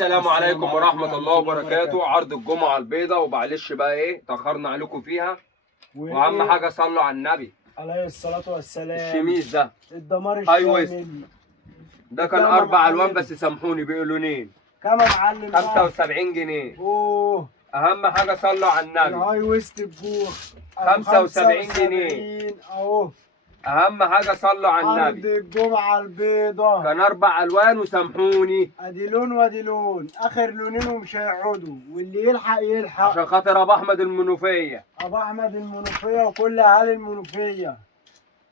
السلام عليكم ورحمة الله وبركاته. عرض الجمعة البيضاء، ومعلش بقى ايه تأخرنا عليكم فيها، واهم حاجة صلوا على النبي عليه الصلاة والسلام. الشميس ده الدمار هاي ويست الشامل ده كان 4 ألوان، بس سامحوني بقوا لونين. كام يا معلم؟ 75 جنيه. اوه، اهم حاجة صلوا على النبي. الهاي ويست بجوخ 75 جنيه اهو. اهم حاجة صلوا على عرض النبي. الجمعة البيضاء كان 4 ألوان وسامحوني ادي لون وادي لون، اخر لونين ومش هيقعدوا، واللي يلحق يلحق. عشان خاطر ابو احمد المنوفية. ابو احمد المنوفية وكل اهالي المنوفية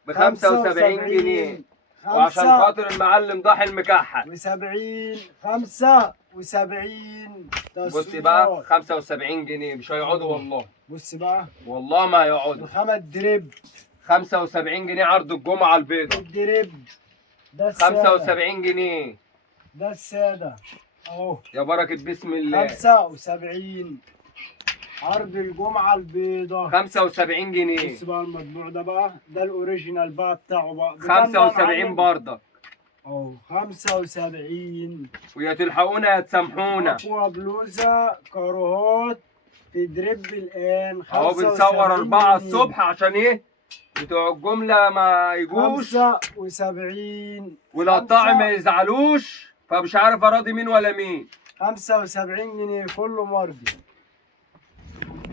ب 75 جنيه. وعشان خاطر المعلم ضاحي المكحل و70 75. بص بقى 75 جنيه مش هيقعدوا والله. بص بقى والله ما هيقعدوا. الخامة دريب 75 جنيه عرض الجمعة البيضاء. الدريب ده السادة. 75 جنيه ده السادة اهو. يا بركة بسم الله. 75 عرض الجمعة البيضاء 75 جنيه. بص بقى المطبوع ده بقى، ده الاوريجينال بقى بتاعه بقى 75 برضك اهو. 75 ويا تلحقونا يا تسامحونا. اقوى بلوزة كاروهات تدرب الان. اهو بنصور 4 الصبح عشان ايه بتوع الجملة ما يجوش 75 والقطاعي ما يزعلوش، فمش عارف اراضي مين ولا مين. 75 جنيه كله مرضي.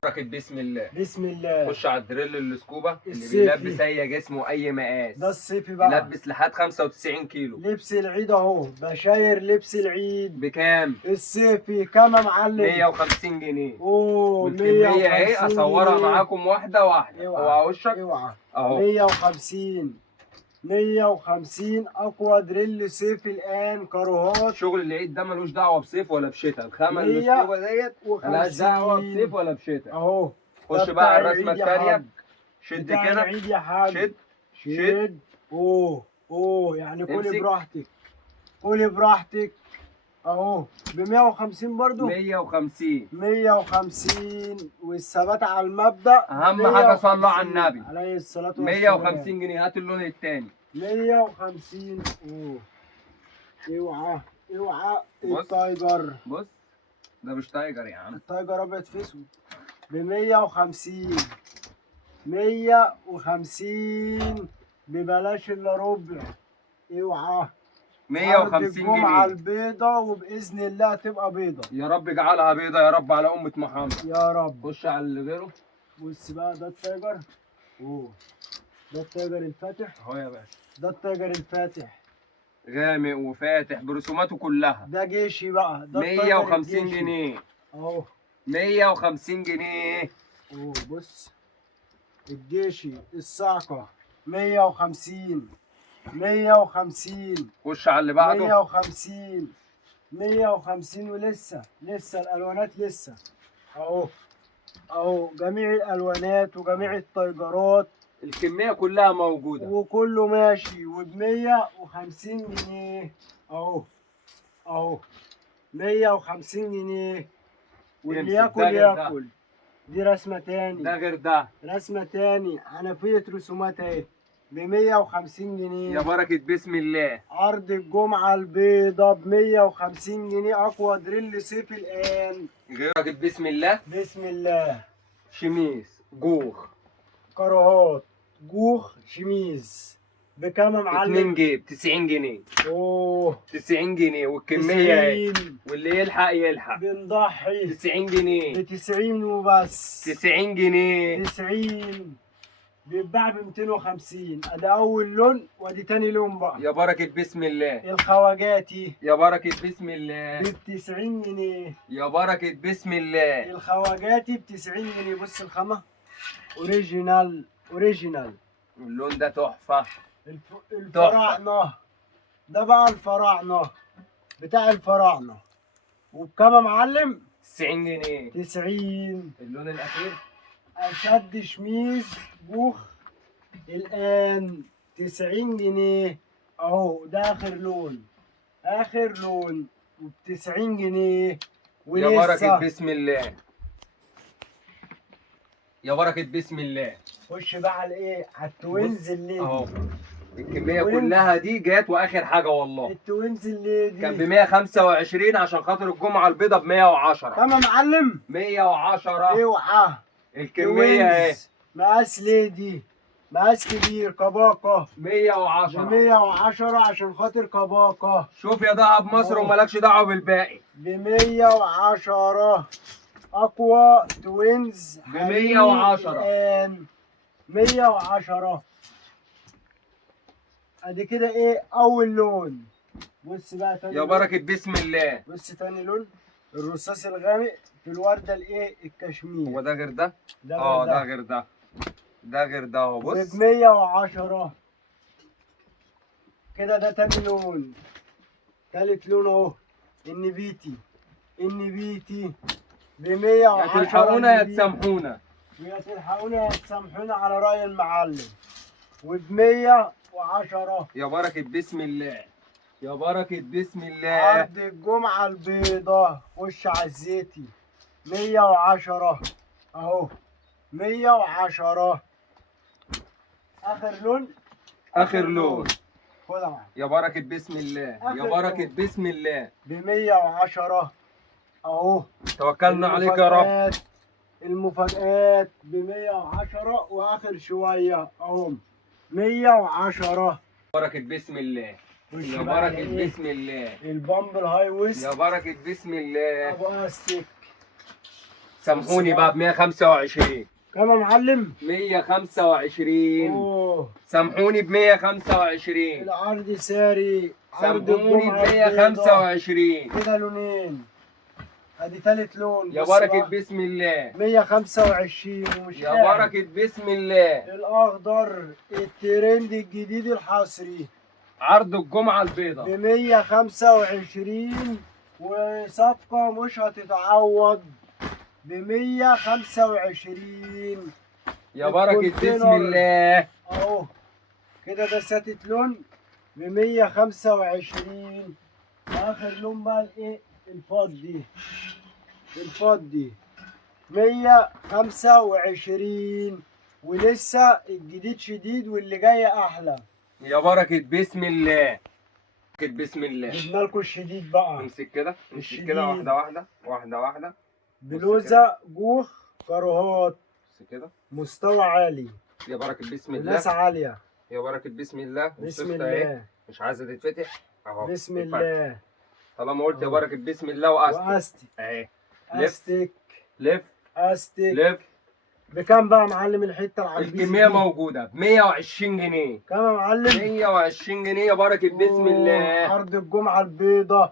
بركة بسم الله. بسم الله. خش على الدريل السكوبا اللي الصيفي. بيلبس اي جسم واي مقاس. ده الصيفي بقى، يلبس لحد 95 كيلو. لبس العيد اهو، بشاير لبس العيد بكام؟ الصيفي كام يا معلم؟ 150 جنيه. اوه، والكمية اهي اصورها معاكم واحدة واحدة. اوعى وشك اوعى اهو. 150 150 اقوى دريل صيفي الان كاروهات. شغل العيد ده ملوش دعوة بصيف ولا بشتاء. الخامة الاسكوبا ديت ملهاش دعوة بصيف ولا بشتاء اهو. خش بقى على الرسمة التانية. شد كده العيد يا حاج. شد. اوه يعني كلي براحتك، كلي براحتك اهو. ب 150 برضو. 150 والثبات على المبدأ. اهم حاجة صلوا على النبي عليه الصلاة والسلام. 150 جنيه. هات اللون التاني. 150. اوعى اوعى. التايجر بص ده مش تايجر يا عم، التايجر ابيض في اسود. ب 150 150 ببلاش الا ربع. اوعى. 150 الجمعة جنيه البيضة، وبإذن الله تبقى بيضة. يا رب اجعلها بيضة يا رب على أمة محمد يا رب. خش على اللي غيره. بص بقى ده التايجر. ده التايجر الفاتح اهو يا باشا. ده التايجر الفاتح غامق وفاتح برسوماته كلها. ده جيشي بقى. ده 150 جنيه اهو. 150 جنيه. بص الجيشي الصعقة 150 150. خش على اللي بعده. 150 ولسه الالوانات لسه اهو. جميع الالوانات وجميع التايجرات، الكمية كلها موجودة وكله ماشي. وب 150 جنيه اهو 150 جنيه. واللي ياكل ياكل. دي رسمة تاني. ده غير ده. رسمة تاني حنفية رسومات اهي ب 150 جنيه. يا بركة بسم الله. عرض الجمعة البيضاء ب 150 جنيه اقوى دريل صيفي الان. بركة بسم الله. بسم الله. شميس جوخ كراهات جوخ شميز بكام يا معلم؟ 2 جيب 90 جنيه. 90 جنيه والكمية اهي. واللي يلحق بنضحي 90 جنيه. ب 90 وبس. 90 جنيه 90 بيتباع ب 250. ادي اول لون وادي تاني لون بقى. يا بركة بسم الله. الخواجاتي يا بركة بسم الله ب 90 جنيه. يا بركة بسم الله. الخواجاتي ب 90 جنيه. بص الخامة اوريجينال. اللون ده تحفة. الفراعنة ده بقى الفراعنة بتاع الفراعنة. وبكام يا معلم؟ 90 جنيه. 90. اللون الأخير أشد شميز بوخ الآن 90 جنيه أهو. ده آخر لون وب 90 جنيه ولسه. يا بركة بسم الله. يا بركة بسم الله. خش بقى على إيه؟ على التوينز الليدي. أهو الكميه وينز. كلها دي جات واخر حاجه والله. التوينز اللي دي كان ب 125 عشان خاطر الجمعه البيضاء ب 110. كم يا معلم؟ 110. اوعى الكميه اهي توينز مقاس ليدي، مقاس كبير كباقة 110. 110 عشان خاطر كباقة. شوف يا دهب مصر ومالكش دعوه بالباقي. 110 اقوى توينز ب 110. الان 110. ادي كده ايه اول لون. بص بقى تاني يا لون. بركه بسم الله. بص تاني لون، الرصاص الغامق في الورده الايه الكشمير. هو ده غير ده؟ ده اه غير ده غير ده. ده غير ده اهو بص. ب 110 كده. ده تاني لون. تالت لون اهو النبيتي. النبيتي ب 110. يا تلحقونا يا النبيتي. تسامحونا. يا تلحقونا يا تسامحونا على رأي المعلم. وب 110 يا بركه بسم الله. يا بركه بسم الله. عرض الجمعة البيضاء. خش على الزيتي 110 اهو 110. اخر لون. اخر لون. خد يا معلم يا بركه بسم الله. يا آخر بركه لون. بسم الله. ب 110 اهو. توكلنا عليك يا رب. المفاجآت ب 110 واخر شوية اهو 110. بركه بسم الله. خش يا بقى على بركه إيه؟ بسم الله. البامب الهاي ويست يا بركه بسم الله. ابو استك. سامحوني بقى ب 125. كم يا معلم؟ 125. اوه سامحوني ب 125. العرض ساري. عرض سامحوني ب الجمعة البيضاء. 125. كده لونين. ادي تالت لون. يا بص بركه بقى. بسم الله. 125 ومش يا قاعد. بركه بسم الله. الاخضر الترند الجديد الحصري عرض الجمعه ب البيضاء. 125 وصفقة مش هتتعوض ب 125. يا بركه بسم الكونتينر. الله. اهو كده. ده ساتت لون ب 125. اخر لون بقى الايه الفضي. الفضي 125 ولسه الجديد شديد واللي جاي احلى. يا بركه بسم الله. بركه بسم الله. جبنا لكم الشديد بقى. امسك كده امسك الشديد. كده واحده واحده واحده واحده. بلوزه جوخ كروهات بص كده. مستوى عالي يا بركه بسم الله. وناس عاليه. يا بركه بسم الله. بسم وصفت اهي. الله. مش عايزه تتفتح اهو. بسم اتفتح. الله. طالما قلت يا أهو. بركه بسم الله واستك واستك. اهي. لف استك. لف استك. لف. بكام بقى يا معلم الحته العربيزه الكميه دي؟ موجوده ب 120 جنيه. كام يا معلم؟ 120 جنيه يا بركه بسم أوه، الله. عرض الجمعه البيضاء.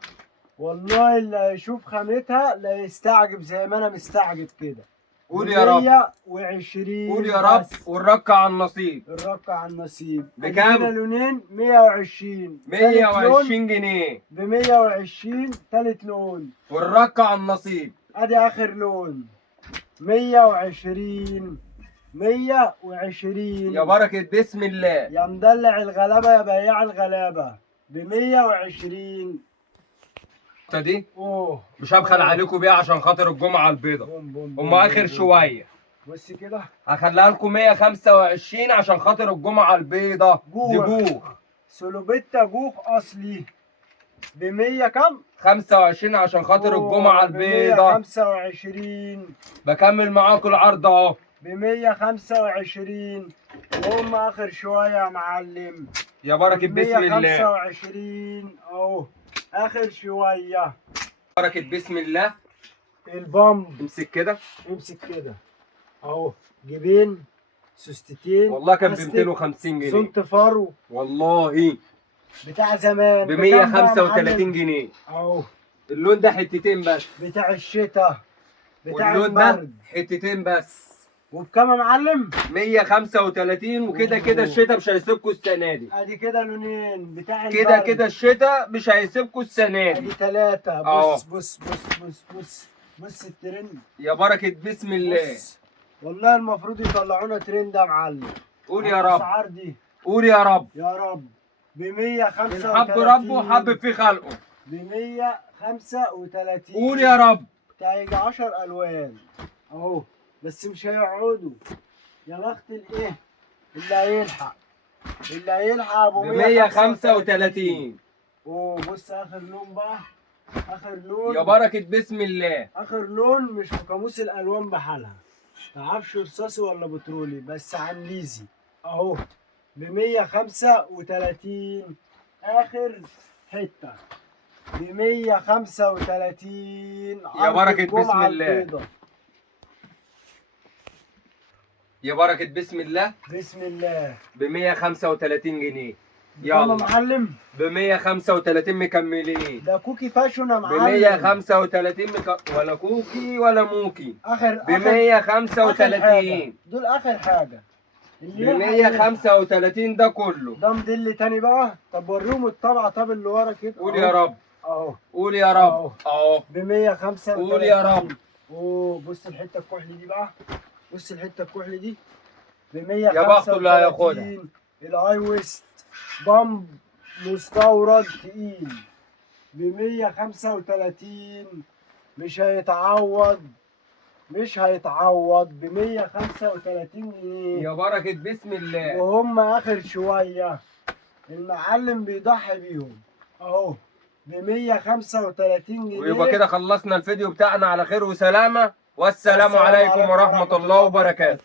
والله اللي هيشوف خامتها لا يستعجب زي ما انا مستعجب كده. قول يا رب. 120. قول يا رب. بس. والركع على النصيب. الرقع على النصيب. بكام؟ عندنا لونين 120. 120 جنيه. ب 120. تالت لون. والركع على النصيب. ادي اخر لون 120. 120 يا بركه بسم الله. يا مدلع الغلابه يا بياع الغلابه ب 120. دي اوه مش هبخل عليكم بيها عشان خاطر الجمعه البيضاء. بوم بوم هم بوم اخر بوم. شويه. بص كده. هخليها لكم 125 عشان خاطر الجمعه البيضاء. دي جوخ. جوخ. سلوبيتا جوخ اصلي ب 100 كام؟ 25 عشان خاطر أوه، الجمعه ب البيضاء. 125. بكمل معاكم العرض اهو. ب 125 وهم اخر شويه يا معلم. يا بركه بسم الله. 125 اهو اخر شويه. بركه بسم الله. البامب. امسك كده. امسك كده اهو. جيبين سوستتين. والله كان ب أستك، 250 جنيه. سنت فرو والله بتاع زمان ب بكام بقى يا 135 معلم؟ جنيه. اهو اللون ده حتتين بس. بتاع الشتاء بتاع واللون ده البرد. حتتين بس. وبكام يا معلم؟ 135 وكده كده الشتاء مش هيسيبكم السنه دي. ادي كده لونين بتاع كده البرد. كده الشتاء مش هيسيبكم السنه ادي دي. ثلاثة. أهو. بص بص بص بص بص بص الترند. يا بركه بسم الله. بص. والله المفروض يطلعونا ترند يا معلم. قول يا رب. الاسعار دي قول يا رب. يا رب ب 135. الحب ربه حبب في خلقه. ب 135. قول يا رب. بتاع يجي 10 الوان اهو. بس مش هيقعدوا. يا بخت الايه اللي هيلحق. اللي هيلحق ابو ب 135. بص اخر لون بقى، اخر لون يا بركة بسم الله. اخر لون مش في قاموس الالوان بحالها، معرفش رصاصي ولا بترولي بس عنليزي اهو ب 135. اخر حته ب 135 يا بركة بسم الجمعة الله. البيضاء. يا بركة بسم الله. بسم الله ب 135 جنيه. يلا يلا معلم، ب 135 مكملين. ده كوكي فاشون يا ب معلم. 135 ولا كوكي ولا موكي. اخر ب 135. دول اخر حاجه ب اللي يلحق 135 ده كله. ده موديل تاني بقى. طب وريهم الطبعه، طب اللي ورا كده قول يا رب. اهو قول يا رب. اهو ب 135. قول يا رب. بص الحته الكحلي دي بقى، بص الحته الكحلي دي ب 135. يا بخته اللي هياخدها. الهاي ويست بامب مستورد تقيل ب 135. مش هيتعوض ب 135 جنيه. يا بركة بسم الله. وهم اخر شويه المعلم بيضحي بيهم اهو ب 135 جنيه. ويبقى كده خلصنا الفيديو بتاعنا على خير وسلامة، والسلام عليكم ورحمة الله وبركاته.